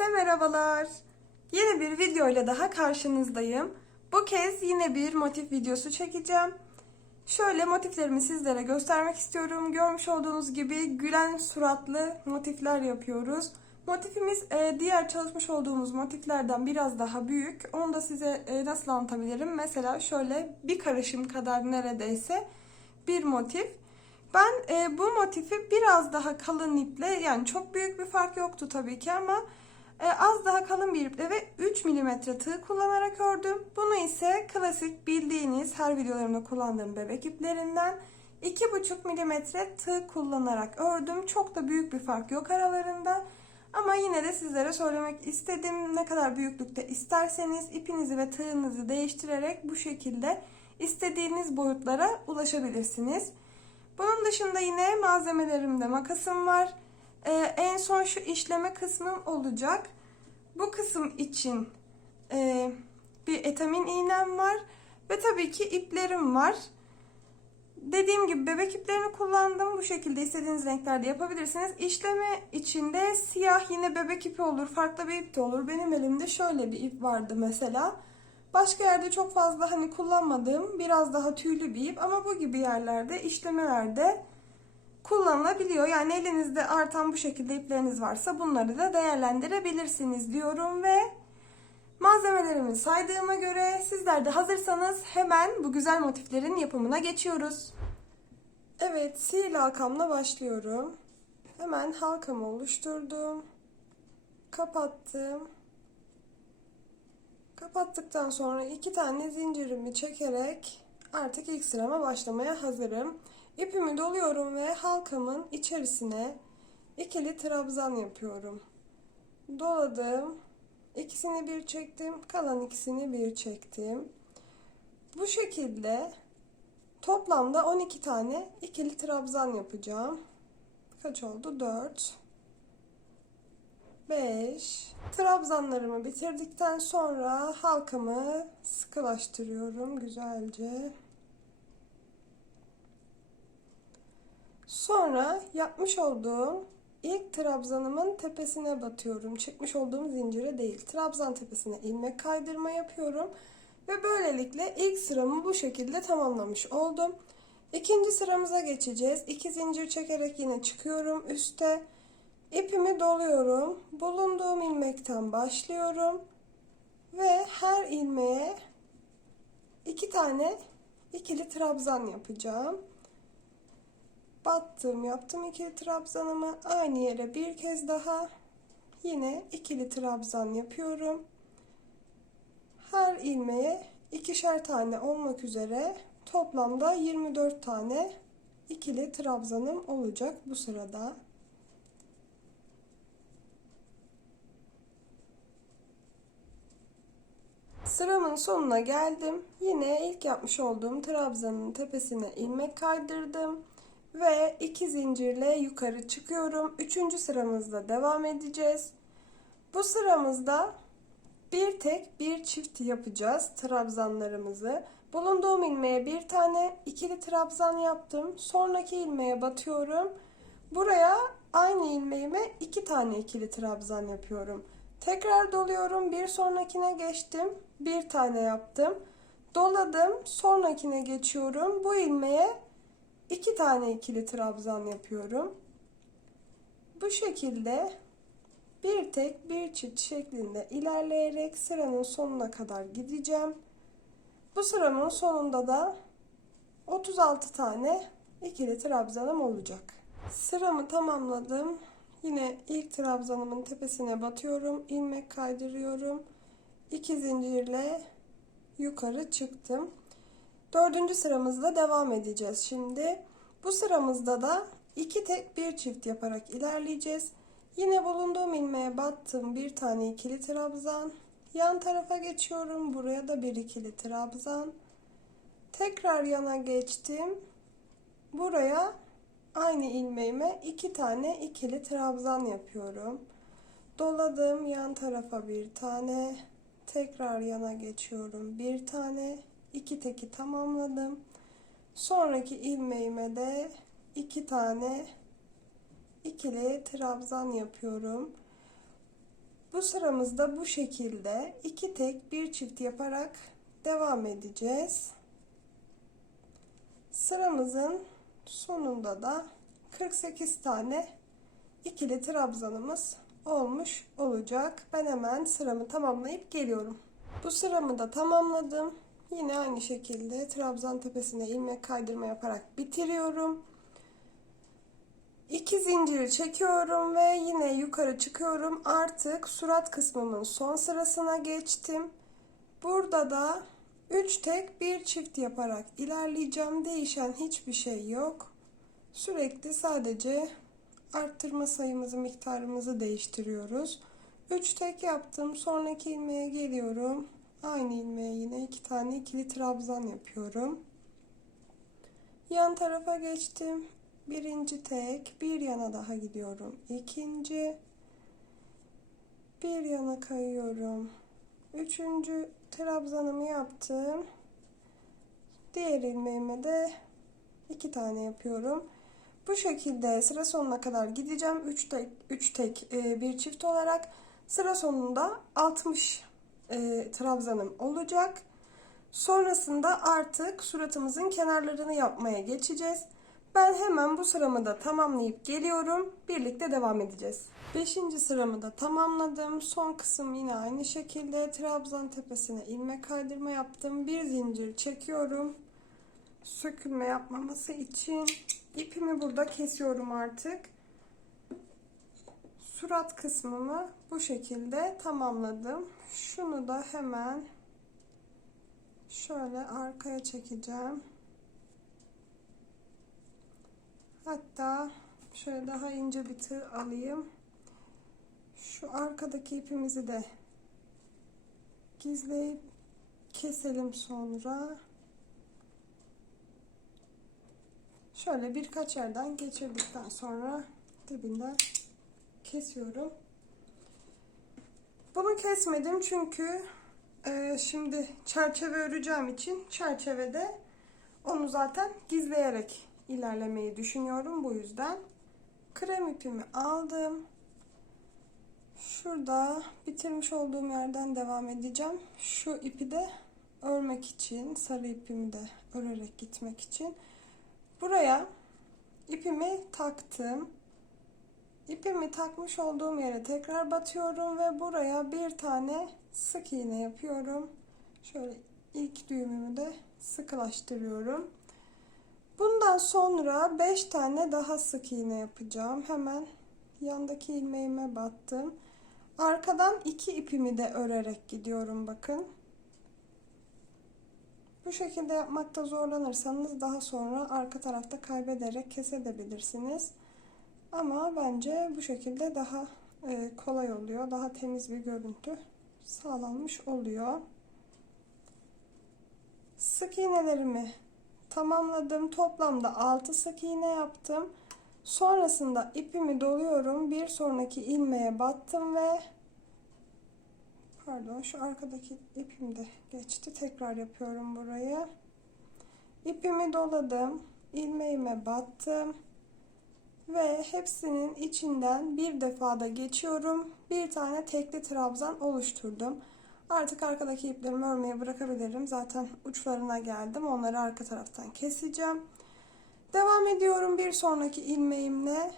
Herkese merhabalar. Yeni bir video ile daha karşınızdayım. Bu kez yine bir motif videosu çekeceğim. Şöyle motiflerimi sizlere göstermek istiyorum. Görmüş olduğunuz gibi gülen suratlı motifler yapıyoruz. Motifimiz e, diğer çalışmış olduğumuz motiflerden biraz daha büyük. Onu da size e, nasıl anlatabilirim? Mesela şöyle bir karışım kadar neredeyse bir motif. Ben e, bu motifi biraz daha kalın iple yani çok büyük bir fark yoktu tabii ki ama az daha kalın bir iple ve 3 mm tığ kullanarak ördüm. Bunu ise klasik bildiğiniz her videolarımda kullandığım bebek iplerinden 2,5 mm tığ kullanarak ördüm. Çok da büyük bir fark yok aralarında. Ama yine de sizlere söylemek istedim. Ne kadar büyüklükte isterseniz ipinizi ve tığınızı değiştirerek bu şekilde istediğiniz boyutlara ulaşabilirsiniz. Bunun dışında yine malzemelerimde makasım var. Ee, en son şu işleme kısmım olacak. Bu kısım için e, bir etamin iğnem var. Ve tabii ki iplerim var. Dediğim gibi bebek iplerini kullandım. Bu şekilde istediğiniz renklerde yapabilirsiniz. İşleme içinde siyah yine bebek ipi olur. Farklı bir ip de olur. Benim elimde şöyle bir ip vardı mesela. Başka yerde çok fazla hani kullanmadığım biraz daha tüylü bir ip ama bu gibi yerlerde işlemelerde kullanılabiliyor. Yani elinizde artan bu şekilde ipleriniz varsa bunları da değerlendirebilirsiniz diyorum ve malzemelerimi saydığıma göre sizler de hazırsanız hemen bu güzel motiflerin yapımına geçiyoruz. Evet, sihirli halkamla başlıyorum. Hemen halkamı oluşturdum. Kapattım. Kapattıktan sonra iki tane zincirimi çekerek artık ilk sırama başlamaya hazırım. İpimi doluyorum ve halkamın içerisine ikili trabzan yapıyorum. Doladım. İkisini bir çektim. Kalan ikisini bir çektim. Bu şekilde toplamda 12 tane ikili trabzan yapacağım. Kaç oldu? 4 5 Trabzanlarımı bitirdikten sonra halkamı sıkılaştırıyorum güzelce. Sonra yapmış olduğum ilk trabzanımın tepesine batıyorum. Çekmiş olduğum zincire değil. Trabzan tepesine ilmek kaydırma yapıyorum. Ve böylelikle ilk sıramı bu şekilde tamamlamış oldum. İkinci sıramıza geçeceğiz. İki zincir çekerek yine çıkıyorum üste. İpimi doluyorum. Bulunduğum ilmekten başlıyorum. Ve her ilmeğe iki tane ikili trabzan yapacağım. Battım, yaptım ikili trabzanımı. Aynı yere bir kez daha yine ikili trabzan yapıyorum. Her ilmeğe ikişer tane olmak üzere toplamda 24 tane ikili trabzanım olacak bu sırada. Sıramın sonuna geldim. Yine ilk yapmış olduğum trabzanın tepesine ilmek kaydırdım. Ve iki zincirle yukarı çıkıyorum. Üçüncü sıramızda devam edeceğiz. Bu sıramızda bir tek bir çift yapacağız trabzanlarımızı. Bulunduğum ilmeğe bir tane ikili trabzan yaptım. Sonraki ilmeğe batıyorum. Buraya aynı ilmeğime iki tane ikili trabzan yapıyorum. Tekrar doluyorum. Bir sonrakine geçtim. Bir tane yaptım. Doladım. Sonrakine geçiyorum. Bu ilmeğe iki tane ikili trabzan yapıyorum. Bu şekilde bir tek bir çift şeklinde ilerleyerek sıranın sonuna kadar gideceğim. Bu sıranın sonunda da 36 tane ikili trabzanım olacak. Sıramı tamamladım. Yine ilk trabzanımın tepesine batıyorum. ilmek kaydırıyorum. 2 zincirle yukarı çıktım. Dördüncü sıramızda devam edeceğiz şimdi. Bu sıramızda da iki tek bir çift yaparak ilerleyeceğiz. Yine bulunduğum ilmeğe battım. Bir tane ikili trabzan. Yan tarafa geçiyorum. Buraya da bir ikili trabzan. Tekrar yana geçtim. Buraya aynı ilmeğime iki tane ikili trabzan yapıyorum. Doladım. Yan tarafa bir tane. Tekrar yana geçiyorum. Bir tane iki teki tamamladım. Sonraki ilmeğime de iki tane ikili trabzan yapıyorum. Bu sıramızda bu şekilde iki tek bir çift yaparak devam edeceğiz. Sıramızın sonunda da 48 tane ikili trabzanımız olmuş olacak. Ben hemen sıramı tamamlayıp geliyorum. Bu sıramı da tamamladım. Yine aynı şekilde trabzan tepesine ilmek kaydırma yaparak bitiriyorum. İki zincir çekiyorum ve yine yukarı çıkıyorum. Artık surat kısmımın son sırasına geçtim. Burada da 3 tek bir çift yaparak ilerleyeceğim. Değişen hiçbir şey yok. Sürekli sadece arttırma sayımızı, miktarımızı değiştiriyoruz. 3 tek yaptım. Sonraki ilmeğe geliyorum. Aynı ilmeğe yine iki tane ikili trabzan yapıyorum. Yan tarafa geçtim. Birinci tek, bir yana daha gidiyorum. İkinci, bir yana kayıyorum. Üçüncü trabzanımı yaptım. Diğer ilmeğime de iki tane yapıyorum. Bu şekilde sıra sonuna kadar gideceğim. 3 tek, üç tek e, bir çift olarak sıra sonunda 60 e, trabzanım olacak. Sonrasında artık suratımızın kenarlarını yapmaya geçeceğiz. Ben hemen bu sıramı da tamamlayıp geliyorum. Birlikte devam edeceğiz. Beşinci sıramı da tamamladım. Son kısım yine aynı şekilde trabzan tepesine ilmek kaydırma yaptım. Bir zincir çekiyorum. Sökülme yapmaması için ipimi burada kesiyorum artık. Surat kısmımı bu şekilde tamamladım. Şunu da hemen şöyle arkaya çekeceğim. Hatta şöyle daha ince bir tığ alayım. Şu arkadaki ipimizi de gizleyip keselim sonra. Şöyle birkaç yerden geçirdikten sonra dibinden kesiyorum. Bunu kesmedim çünkü e, şimdi çerçeve öreceğim için çerçevede onu zaten gizleyerek ilerlemeyi düşünüyorum. Bu yüzden krem ipimi aldım. Şurada bitirmiş olduğum yerden devam edeceğim. Şu ipi de örmek için, sarı ipimi de örerek gitmek için buraya ipimi taktım. İpimi takmış olduğum yere tekrar batıyorum ve buraya bir tane sık iğne yapıyorum. Şöyle ilk düğümümü de sıkılaştırıyorum. Bundan sonra 5 tane daha sık iğne yapacağım. Hemen yandaki ilmeğime battım. Arkadan iki ipimi de örerek gidiyorum bakın. Bu şekilde yapmakta zorlanırsanız daha sonra arka tarafta kaybederek kesebilirsiniz. Ama bence bu şekilde daha e, kolay oluyor. Daha temiz bir görüntü sağlanmış oluyor. Sık iğnelerimi tamamladım. Toplamda 6 sık iğne yaptım. Sonrasında ipimi doluyorum. Bir sonraki ilmeğe battım ve pardon şu arkadaki ipim de geçti. Tekrar yapıyorum burayı. İpimi doladım. ilmeğime battım. Ve hepsinin içinden bir defada geçiyorum. Bir tane tekli trabzan oluşturdum. Artık arkadaki iplerimi örmeye bırakabilirim. Zaten uçlarına geldim. Onları arka taraftan keseceğim. Devam ediyorum bir sonraki ilmeğimle.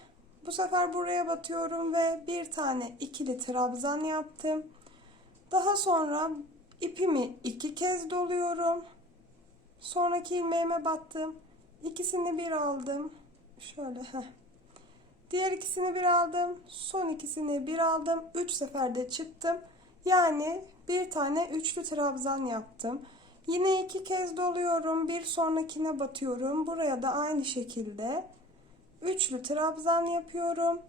Bu sefer buraya batıyorum ve bir tane ikili trabzan yaptım. Daha sonra ipimi iki kez doluyorum. Sonraki ilmeğime battım. İkisini bir aldım. Şöyle heh. Diğer ikisini bir aldım. Son ikisini bir aldım. Üç seferde çıktım. Yani bir tane üçlü trabzan yaptım. Yine iki kez doluyorum. Bir sonrakine batıyorum. Buraya da aynı şekilde üçlü trabzan yapıyorum.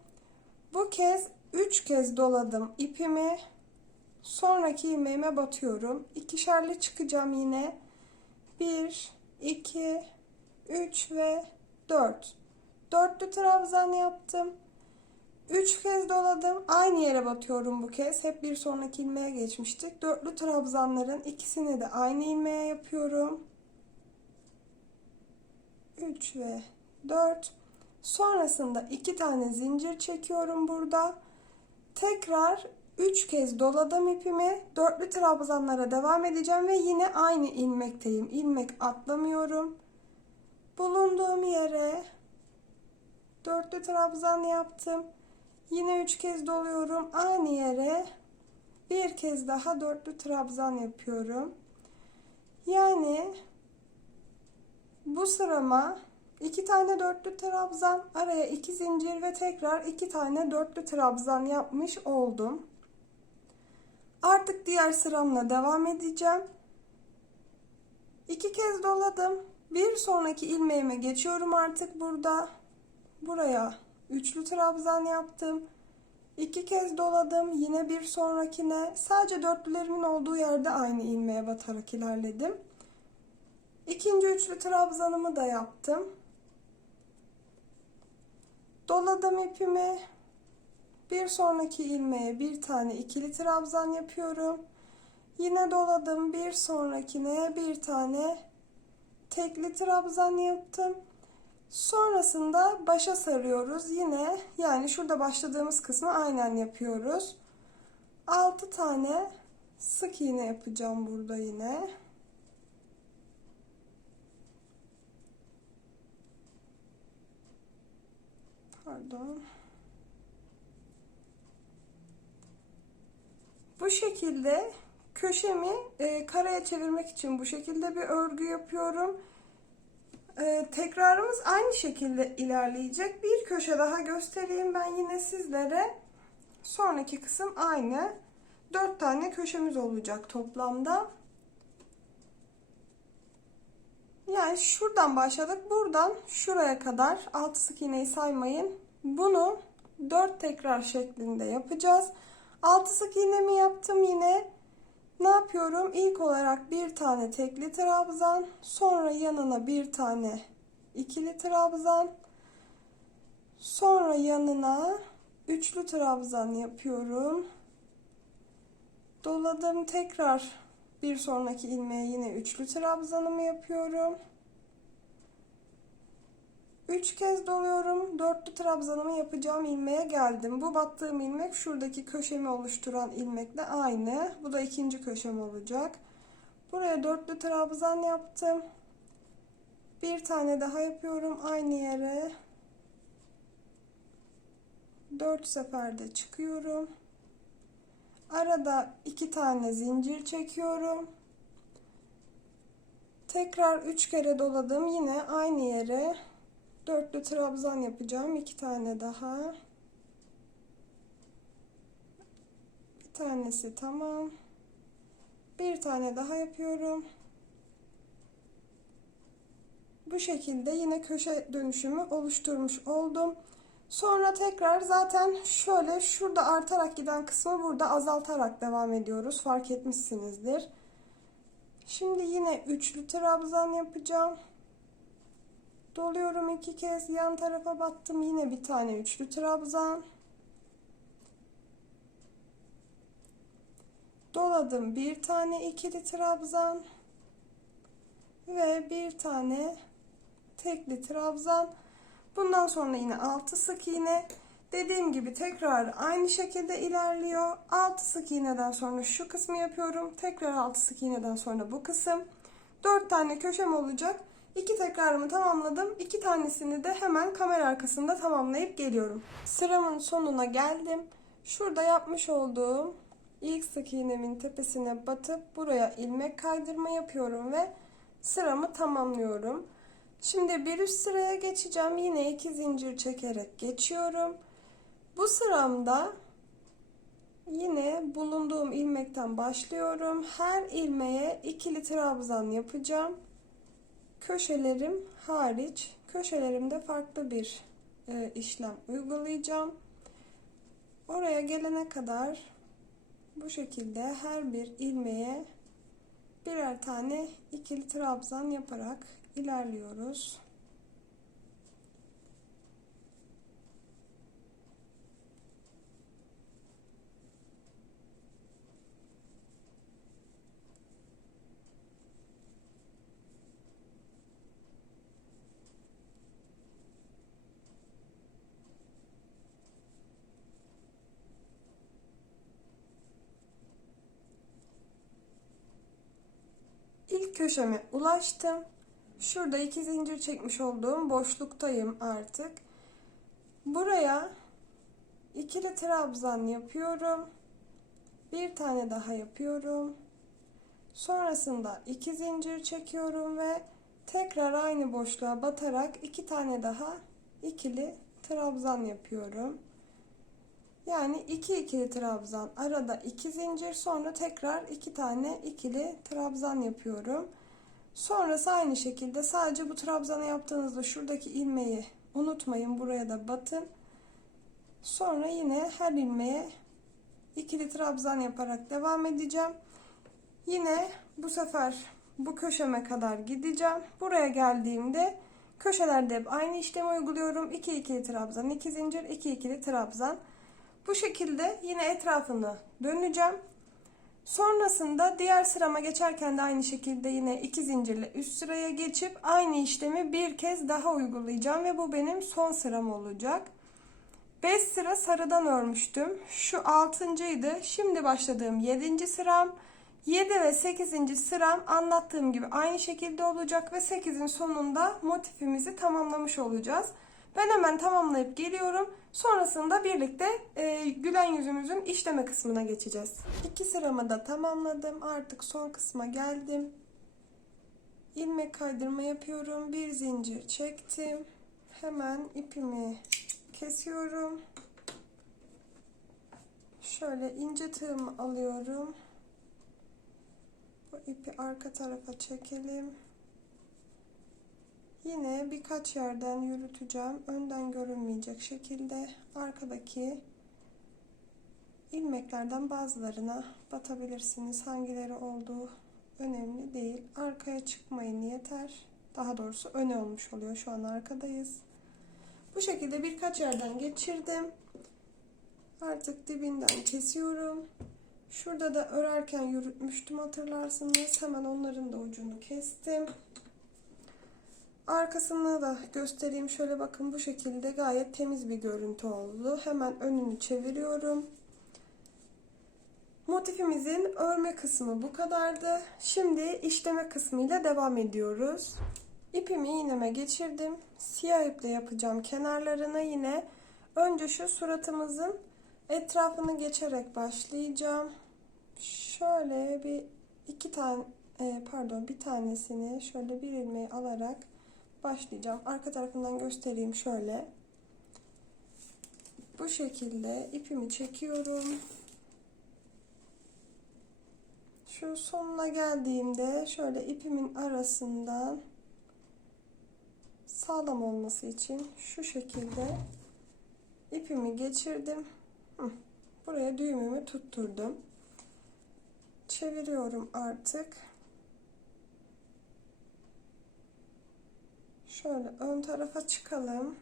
Bu kez üç kez doladım ipimi. Sonraki ilmeğime batıyorum. İkişerli çıkacağım yine. Bir, iki, üç ve dört. Dörtlü trabzan yaptım. Üç kez doladım. Aynı yere batıyorum bu kez. Hep bir sonraki ilmeğe geçmiştik. Dörtlü trabzanların ikisini de aynı ilmeğe yapıyorum. 3 ve 4. Sonrasında iki tane zincir çekiyorum burada. Tekrar 3 kez doladım ipimi. Dörtlü trabzanlara devam edeceğim ve yine aynı ilmekteyim. İlmek atlamıyorum. Bulunduğum yere dörtlü trabzan yaptım. Yine 3 kez doluyorum. Aynı yere bir kez daha dörtlü trabzan yapıyorum. Yani bu sırama iki tane dörtlü trabzan, araya iki zincir ve tekrar iki tane dörtlü trabzan yapmış oldum. Artık diğer sıramla devam edeceğim. İki kez doladım. Bir sonraki ilmeğime geçiyorum artık burada. Buraya üçlü trabzan yaptım. İki kez doladım. Yine bir sonrakine sadece dörtlülerimin olduğu yerde aynı ilmeğe batarak ilerledim. İkinci üçlü trabzanımı da yaptım. Doladım ipimi. Bir sonraki ilmeğe bir tane ikili trabzan yapıyorum. Yine doladım. Bir sonrakine bir tane tekli trabzan yaptım. Sonrasında başa sarıyoruz. Yine yani şurada başladığımız kısmı aynen yapıyoruz. 6 tane sık iğne yapacağım burada yine. Pardon. Bu şekilde köşemi e, karaya çevirmek için bu şekilde bir örgü yapıyorum. E, tekrarımız aynı şekilde ilerleyecek. Bir köşe daha göstereyim ben yine sizlere. Sonraki kısım aynı. 4 tane köşemiz olacak toplamda. Yani şuradan başladık. Buradan şuraya kadar 6 sık iğneyi saymayın. Bunu 4 tekrar şeklinde yapacağız. 6 sık iğnemi yaptım yine. Ne yapıyorum? İlk olarak bir tane tekli trabzan, sonra yanına bir tane ikili trabzan, sonra yanına üçlü trabzan yapıyorum. Doladım tekrar bir sonraki ilmeğe yine üçlü trabzanımı yapıyorum. 3 kez doluyorum. Dörtlü trabzanımı yapacağım ilmeğe geldim. Bu battığım ilmek şuradaki köşemi oluşturan ilmekle aynı. Bu da ikinci köşem olacak. Buraya dörtlü trabzan yaptım. Bir tane daha yapıyorum aynı yere. 4 seferde çıkıyorum. Arada iki tane zincir çekiyorum. Tekrar 3 kere doladım. Yine aynı yere dörtlü trabzan yapacağım. iki tane daha. Bir tanesi tamam. Bir tane daha yapıyorum. Bu şekilde yine köşe dönüşümü oluşturmuş oldum. Sonra tekrar zaten şöyle şurada artarak giden kısmı burada azaltarak devam ediyoruz. Fark etmişsinizdir. Şimdi yine üçlü trabzan yapacağım. Doluyorum iki kez yan tarafa battım. Yine bir tane üçlü trabzan. Doladım bir tane ikili trabzan ve bir tane tekli trabzan. Bundan sonra yine 6 sık iğne. Dediğim gibi tekrar aynı şekilde ilerliyor. 6 sık iğneden sonra şu kısmı yapıyorum. Tekrar 6 sık iğneden sonra bu kısım. 4 tane köşem olacak. 2 tekrarımı tamamladım. 2 tanesini de hemen kamera arkasında tamamlayıp geliyorum. Sıramın sonuna geldim. Şurada yapmış olduğum ilk sık iğnemin tepesine batıp buraya ilmek kaydırma yapıyorum ve sıramı tamamlıyorum. Şimdi bir üst sıraya geçeceğim. Yine iki zincir çekerek geçiyorum. Bu sıramda yine bulunduğum ilmekten başlıyorum. Her ilmeğe ikili trabzan yapacağım. Köşelerim hariç köşelerimde farklı bir e, işlem uygulayacağım. Oraya gelene kadar bu şekilde her bir ilmeğe birer tane ikili trabzan yaparak ilerliyoruz. Köşeme ulaştım. Şurada iki zincir çekmiş olduğum boşluktayım artık. Buraya ikili trabzan yapıyorum. Bir tane daha yapıyorum. Sonrasında iki zincir çekiyorum ve tekrar aynı boşluğa batarak iki tane daha ikili trabzan yapıyorum. Yani iki ikili trabzan, arada iki zincir, sonra tekrar iki tane ikili trabzan yapıyorum. Sonrası aynı şekilde sadece bu trabzanı yaptığınızda şuradaki ilmeği unutmayın. Buraya da batın. Sonra yine her ilmeğe ikili trabzan yaparak devam edeceğim. Yine bu sefer bu köşeme kadar gideceğim. Buraya geldiğimde köşelerde hep aynı işlemi uyguluyorum. 2 ikili trabzan, 2 zincir, 2 ikili trabzan. Bu şekilde yine etrafını döneceğim. Sonrasında diğer sırama geçerken de aynı şekilde yine iki zincirle üst sıraya geçip aynı işlemi bir kez daha uygulayacağım ve bu benim son sıram olacak. 5 sıra sarıdan örmüştüm. Şu 6.ydı. Şimdi başladığım 7. sıram. 7 ve 8. sıram anlattığım gibi aynı şekilde olacak ve 8'in sonunda motifimizi tamamlamış olacağız. Ben hemen tamamlayıp geliyorum. Sonrasında birlikte e, gülen yüzümüzün işleme kısmına geçeceğiz. İki sıramı da tamamladım. Artık son kısma geldim. İlmek kaydırma yapıyorum. Bir zincir çektim. Hemen ipimi kesiyorum. Şöyle ince tığımı alıyorum. Bu ipi arka tarafa çekelim. Yine birkaç yerden yürüteceğim. Önden görünmeyecek şekilde arkadaki ilmeklerden bazılarına batabilirsiniz. Hangileri olduğu önemli değil. Arkaya çıkmayın yeter. Daha doğrusu öne olmuş oluyor. Şu an arkadayız. Bu şekilde birkaç yerden geçirdim. Artık dibinden kesiyorum. Şurada da örerken yürütmüştüm hatırlarsınız. Hemen onların da ucunu kestim. Arkasını da göstereyim. Şöyle bakın bu şekilde gayet temiz bir görüntü oldu. Hemen önünü çeviriyorum. Motifimizin örme kısmı bu kadardı. Şimdi işleme kısmıyla devam ediyoruz. İpimi iğneme geçirdim. Siyah iple yapacağım kenarlarına yine. Önce şu suratımızın etrafını geçerek başlayacağım. Şöyle bir iki tane e, pardon bir tanesini şöyle bir ilmeği alarak başlayacağım. Arka tarafından göstereyim şöyle. Bu şekilde ipimi çekiyorum. Şu sonuna geldiğimde şöyle ipimin arasından sağlam olması için şu şekilde ipimi geçirdim. Buraya düğümümü tutturdum. Çeviriyorum artık. Şöyle ön tarafa çıkalım.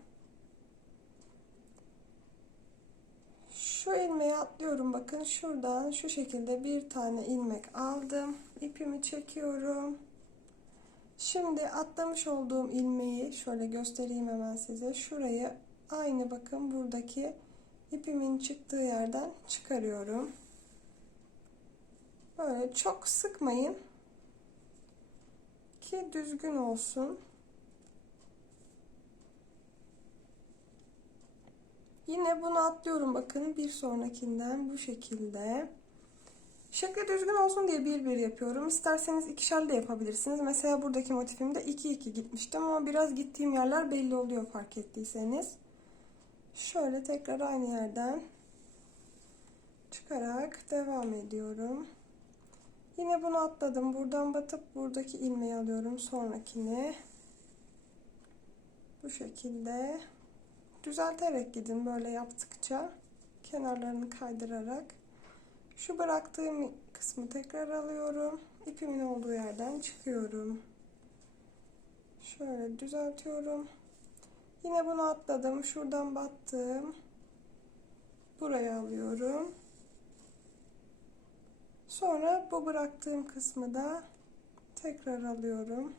Şu ilmeği atlıyorum. Bakın şuradan şu şekilde bir tane ilmek aldım. İpimi çekiyorum. Şimdi atlamış olduğum ilmeği şöyle göstereyim hemen size. Şurayı aynı bakın buradaki ipimin çıktığı yerden çıkarıyorum. Böyle çok sıkmayın ki düzgün olsun. Yine bunu atlıyorum bakın bir sonrakinden bu şekilde. Şekli düzgün olsun diye bir bir yapıyorum. İsterseniz ikişer de yapabilirsiniz. Mesela buradaki motifimde 2-2 gitmiştim ama biraz gittiğim yerler belli oluyor fark ettiyseniz. Şöyle tekrar aynı yerden çıkarak devam ediyorum. Yine bunu atladım. Buradan batıp buradaki ilmeği alıyorum sonrakini. Bu şekilde düzelterek gidin böyle yaptıkça kenarlarını kaydırarak. Şu bıraktığım kısmı tekrar alıyorum ipimin olduğu yerden çıkıyorum. Şöyle düzeltiyorum. Yine bunu atladım şuradan battım. Buraya alıyorum. Sonra bu bıraktığım kısmı da tekrar alıyorum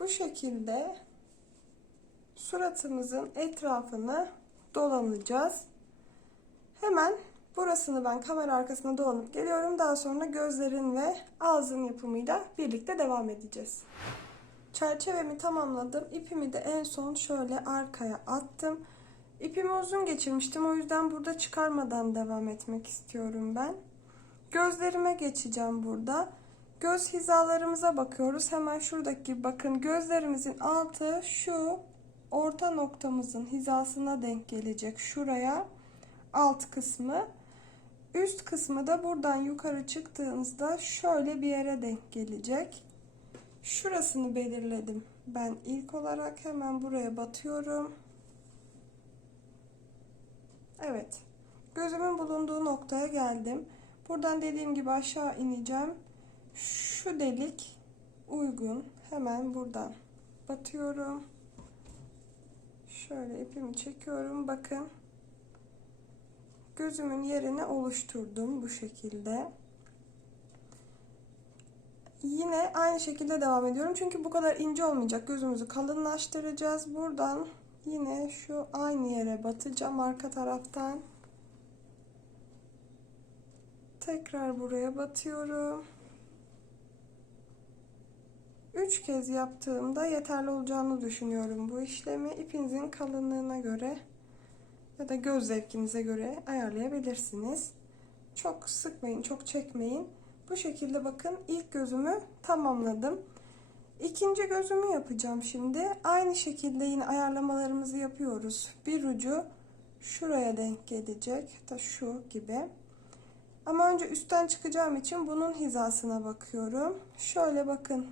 bu şekilde suratımızın etrafını dolanacağız. Hemen Burasını ben kamera arkasına dolanıp geliyorum. Daha sonra gözlerin ve ağzın yapımıyla birlikte devam edeceğiz. Çerçevemi tamamladım. İpimi de en son şöyle arkaya attım. İpimi uzun geçirmiştim. O yüzden burada çıkarmadan devam etmek istiyorum ben. Gözlerime geçeceğim burada. Göz hizalarımıza bakıyoruz. Hemen şuradaki bakın gözlerimizin altı şu orta noktamızın hizasına denk gelecek. Şuraya alt kısmı. Üst kısmı da buradan yukarı çıktığınızda şöyle bir yere denk gelecek. Şurasını belirledim. Ben ilk olarak hemen buraya batıyorum. Evet. Gözümün bulunduğu noktaya geldim. Buradan dediğim gibi aşağı ineceğim. Şu delik uygun. Hemen buradan batıyorum. Şöyle ipimi çekiyorum. Bakın. Gözümün yerini oluşturdum bu şekilde. Yine aynı şekilde devam ediyorum. Çünkü bu kadar ince olmayacak. Gözümüzü kalınlaştıracağız. Buradan yine şu aynı yere batacağım arka taraftan. Tekrar buraya batıyorum. 3 kez yaptığımda yeterli olacağını düşünüyorum bu işlemi. İpinizin kalınlığına göre ya da göz zevkinize göre ayarlayabilirsiniz. Çok sıkmayın, çok çekmeyin. Bu şekilde bakın ilk gözümü tamamladım. İkinci gözümü yapacağım şimdi. Aynı şekilde yine ayarlamalarımızı yapıyoruz. Bir ucu şuraya denk gelecek. Da şu gibi. Ama önce üstten çıkacağım için bunun hizasına bakıyorum. Şöyle bakın.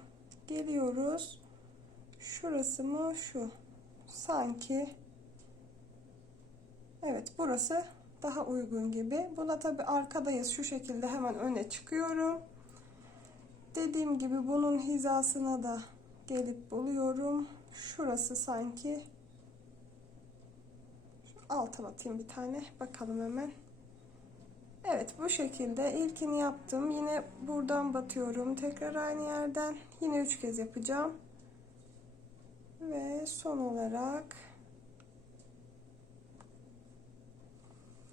Geliyoruz. Şurası mı? Şu. Sanki. Evet burası daha uygun gibi. Buna tabi arkadayız. Şu şekilde hemen öne çıkıyorum. Dediğim gibi bunun hizasına da gelip buluyorum. Şurası sanki. Şu alta batayım bir tane. Bakalım hemen. Evet bu şekilde ilkini yaptım. Yine buradan batıyorum. Tekrar aynı yerden. Yine üç kez yapacağım. Ve son olarak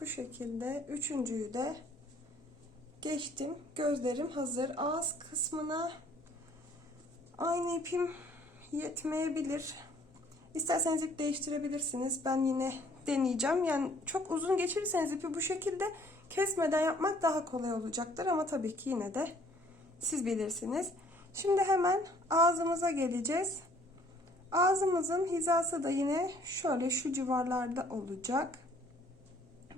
bu şekilde üçüncüyü de geçtim. Gözlerim hazır. Ağız kısmına aynı ipim yetmeyebilir. İsterseniz ip değiştirebilirsiniz. Ben yine deneyeceğim. Yani çok uzun geçirirseniz ipi bu şekilde kesmeden yapmak daha kolay olacaktır. Ama tabii ki yine de siz bilirsiniz. Şimdi hemen ağzımıza geleceğiz. Ağzımızın hizası da yine şöyle şu civarlarda olacak.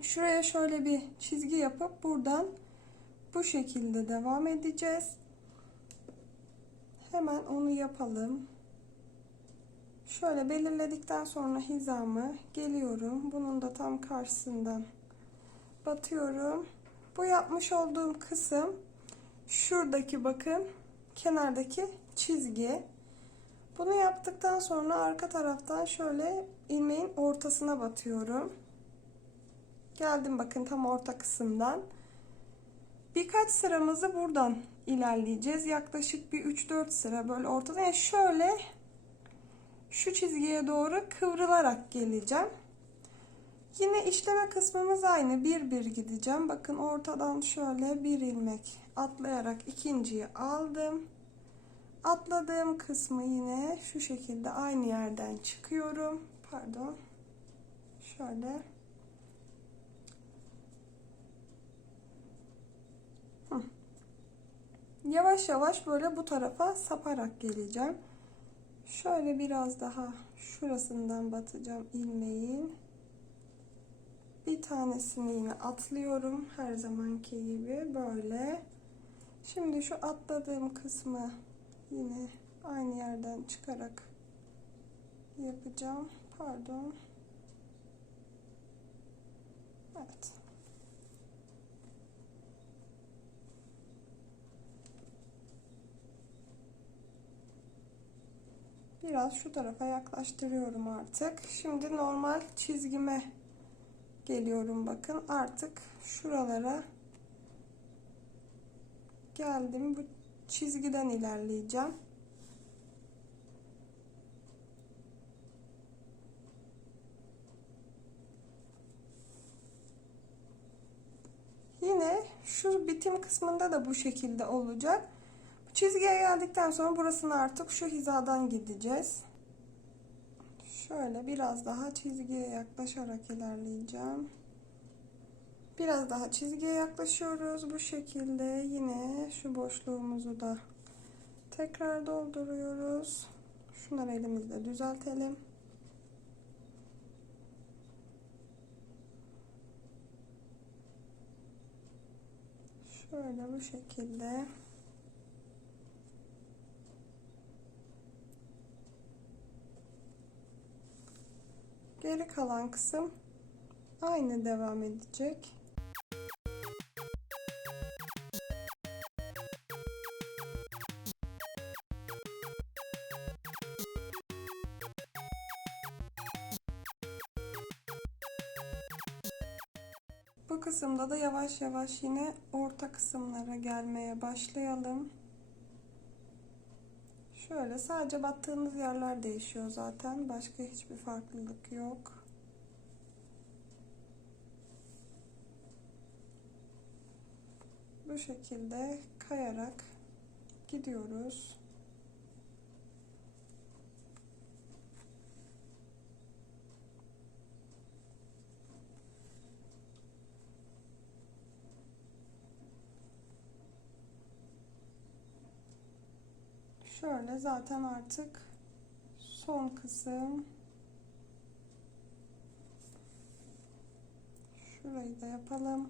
Şuraya şöyle bir çizgi yapıp buradan bu şekilde devam edeceğiz. Hemen onu yapalım. Şöyle belirledikten sonra hizamı geliyorum. Bunun da tam karşısından batıyorum. Bu yapmış olduğum kısım şuradaki bakın kenardaki çizgi. Bunu yaptıktan sonra arka taraftan şöyle ilmeğin ortasına batıyorum. Geldim bakın tam orta kısımdan. Birkaç sıramızı buradan ilerleyeceğiz. Yaklaşık bir 3-4 sıra böyle ortada. Yani şöyle şu çizgiye doğru kıvrılarak geleceğim. Yine işleme kısmımız aynı. Bir bir gideceğim. Bakın ortadan şöyle bir ilmek atlayarak ikinciyi aldım. Atladığım kısmı yine şu şekilde aynı yerden çıkıyorum. Pardon. Şöyle. Yavaş yavaş böyle bu tarafa saparak geleceğim. Şöyle biraz daha şurasından batacağım ilmeğin. Bir tanesini yine atlıyorum her zamanki gibi böyle. Şimdi şu atladığım kısmı yine aynı yerden çıkarak yapacağım. Pardon. Evet. Biraz şu tarafa yaklaştırıyorum artık. Şimdi normal çizgime geliyorum bakın. Artık şuralara geldim. Bu çizgiden ilerleyeceğim. Şu bitim kısmında da bu şekilde olacak. Çizgiye geldikten sonra burasını artık şu hizadan gideceğiz. Şöyle biraz daha çizgiye yaklaşarak ilerleyeceğim. Biraz daha çizgiye yaklaşıyoruz. Bu şekilde yine şu boşluğumuzu da tekrar dolduruyoruz. Şunları elimizle düzeltelim. Şöyle bu şekilde. Geri kalan kısım aynı devam edecek. Bu kısımda da yavaş yavaş yine orta kısımlara gelmeye başlayalım. Şöyle sadece battığımız yerler değişiyor zaten. Başka hiçbir farklılık yok. Bu şekilde kayarak gidiyoruz. Şöyle zaten artık son kısım. Şurayı da yapalım.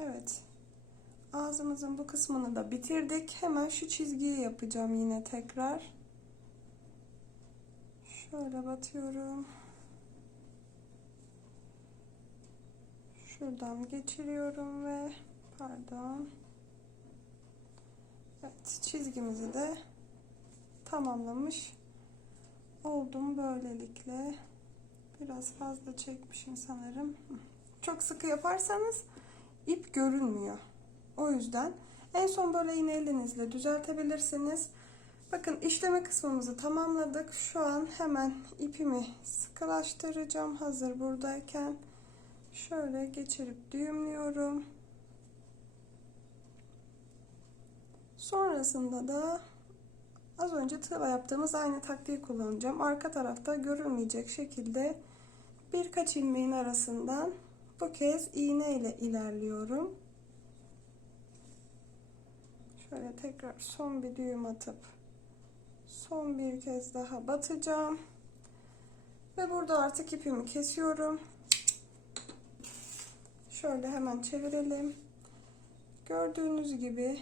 Evet. Ağzımızın bu kısmını da bitirdik. Hemen şu çizgiyi yapacağım yine tekrar. Şöyle batıyorum. Şuradan geçiriyorum ve pardon. Evet, çizgimizi de tamamlamış oldum böylelikle. Biraz fazla çekmişim sanırım. Çok sıkı yaparsanız ip görünmüyor. O yüzden en son böyle yine elinizle düzeltebilirsiniz. Bakın işleme kısmımızı tamamladık. Şu an hemen ipimi sıkılaştıracağım hazır buradayken. Şöyle geçirip düğümlüyorum. Sonrasında da az önce tığla yaptığımız aynı taktiği kullanacağım. Arka tarafta görülmeyecek şekilde birkaç ilmeğin arasından bu kez iğne ile ilerliyorum. Şöyle tekrar son bir düğüm atıp son bir kez daha batacağım. Ve burada artık ipimi kesiyorum. Şöyle hemen çevirelim. Gördüğünüz gibi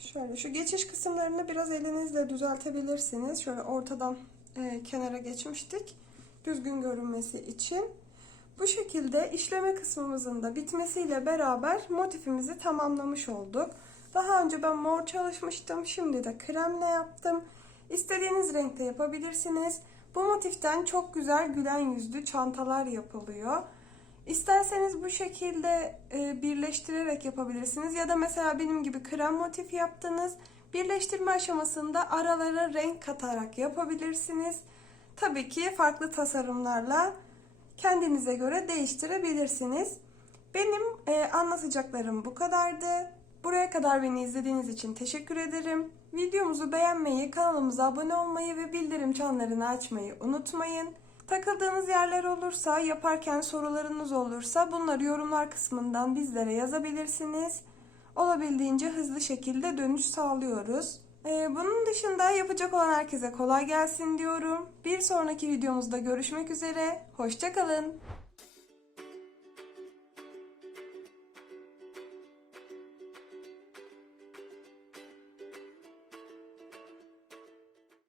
Şöyle şu geçiş kısımlarını biraz elinizle düzeltebilirsiniz. Şöyle ortadan e, kenara geçmiştik. Düzgün görünmesi için. Bu şekilde işleme kısmımızın da bitmesiyle beraber motifimizi tamamlamış olduk. Daha önce ben mor çalışmıştım. Şimdi de kremle yaptım. İstediğiniz renkte yapabilirsiniz. Bu motiften çok güzel gülen yüzlü çantalar yapılıyor. İsterseniz bu şekilde e, birleştirerek yapabilirsiniz ya da mesela benim gibi krem motif yaptınız. Birleştirme aşamasında aralara renk katarak yapabilirsiniz. Tabii ki farklı tasarımlarla kendinize göre değiştirebilirsiniz. Benim e, anlatacaklarım bu kadardı. Buraya kadar beni izlediğiniz için teşekkür ederim. Videomuzu beğenmeyi, kanalımıza abone olmayı ve bildirim çanlarını açmayı unutmayın. Takıldığınız yerler olursa, yaparken sorularınız olursa bunları yorumlar kısmından bizlere yazabilirsiniz. Olabildiğince hızlı şekilde dönüş sağlıyoruz. Ee, bunun dışında yapacak olan herkese kolay gelsin diyorum. Bir sonraki videomuzda görüşmek üzere. Hoşçakalın.